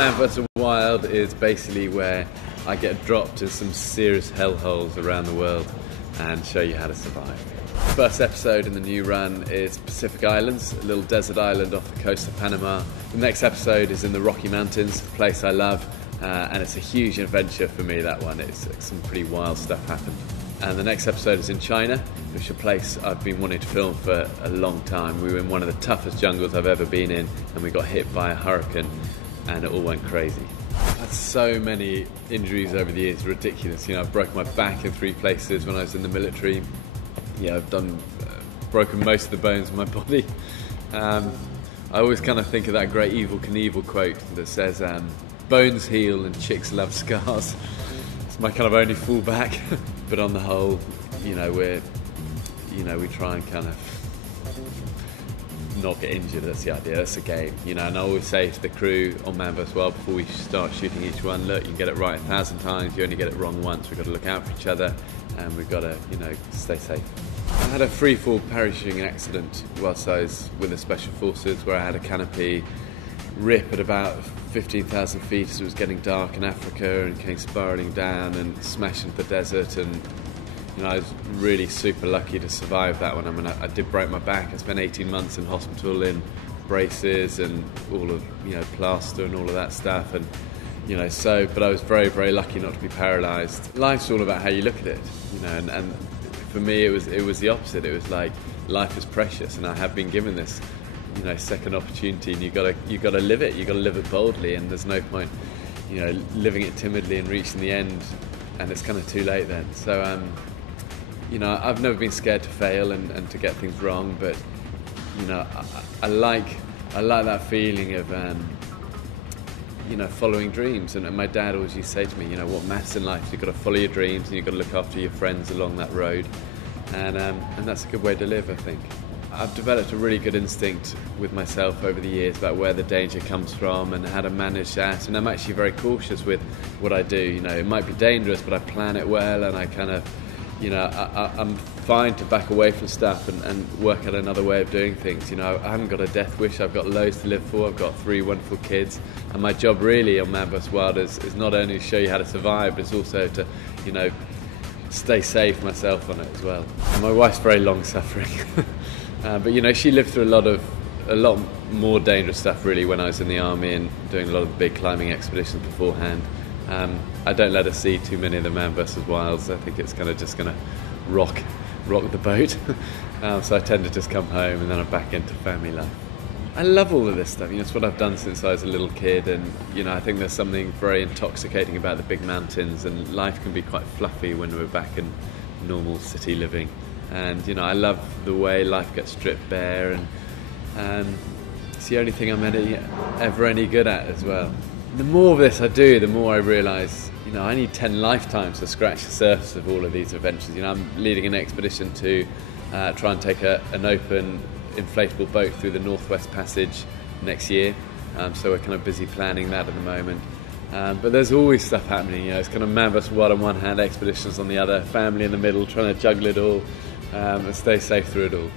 Man vs. Wild is basically where I get dropped in some serious hellholes around the world and show you how to survive. First episode in the new run is Pacific Islands, a little desert island off the coast of Panama. The next episode is in the Rocky Mountains, a place I love, and it's a huge adventure for me, that one. It's some pretty wild stuff happened. And the next episode is in China, which is a place I've been wanting to film for a long time. We were in one of the toughest jungles I've ever been in, and we got hit by a hurricane, and it all went crazy. I've had so many injuries over the years, ridiculous. You know, I've broken my back in 3 places when I was in the military. Yeah, I've broken most of the bones in my body. I always kind of think of that great Evel Knievel quote that says, bones heal and chicks love scars. It's my kind of only fallback. But on the whole, we try and kind of not get injured. That's the idea. That's the game. And I always say to the crew on Man vs. Wild before we start shooting each one, look, you can get it right 1,000 times. You only get it wrong once. We've got to look out for each other, and we've got to, stay safe. I had a free-fall parachuting accident whilst I was with the Special Forces, where I had a canopy rip at about 15,000 feet as it was getting dark in Africa, and came spiralling down and smashed into the desert. And I was really super lucky to survive that one. I mean, I did break my back. I spent 18 months in hospital in braces and all of plaster and all of that stuff. And but I was very, very lucky not to be paralysed. Life's all about how you look at it, and for me it was the opposite. It was like, life is precious, and I have been given this second opportunity, and you got to live it. You got to live it boldly, and there's no point living it timidly and reaching the end, and it's kind of too late then. So I've never been scared to fail and to get things wrong, but I like that feeling of following dreams. And my dad always used to say to me, what matters in life, you've got to follow your dreams, and you've got to look after your friends along that road, and that's a good way to live, I think. I've developed a really good instinct with myself over the years about where the danger comes from and how to manage that, and I'm actually very cautious with what I do. It might be dangerous, but I plan it well, and I kind of I'm fine to back away from stuff and work out another way of doing things. I haven't got a death wish. I've got loads to live for. I've got 3 wonderful kids, and my job really on Man vs. Wild is not only to show you how to survive, but it's also to stay safe myself on it as well. And my wife's very long suffering, but she lived through a lot more dangerous stuff really when I was in the army and doing a lot of the big climbing expeditions beforehand. I don't let her see too many of the Man vs. Wilds. I think it's kind of just going to rock the boat. So I tend to just come home, and then I'm back into family life. I love all of this stuff. It's what I've done since I was a little kid, and I think there's something very intoxicating about the big mountains, and life can be quite fluffy when we're back in normal city living. And I love the way life gets stripped bare, and it's the only thing I'm ever any good at as well. The more of this I do, the more I realise, I need 10 lifetimes to scratch the surface of all of these adventures. I'm leading an expedition to try and take an open inflatable boat through the Northwest Passage next year. So we're kind of busy planning that at the moment. But there's always stuff happening. It's kind of Man vs. Wild on one hand, expeditions on the other, family in the middle, trying to juggle it all and stay safe through it all.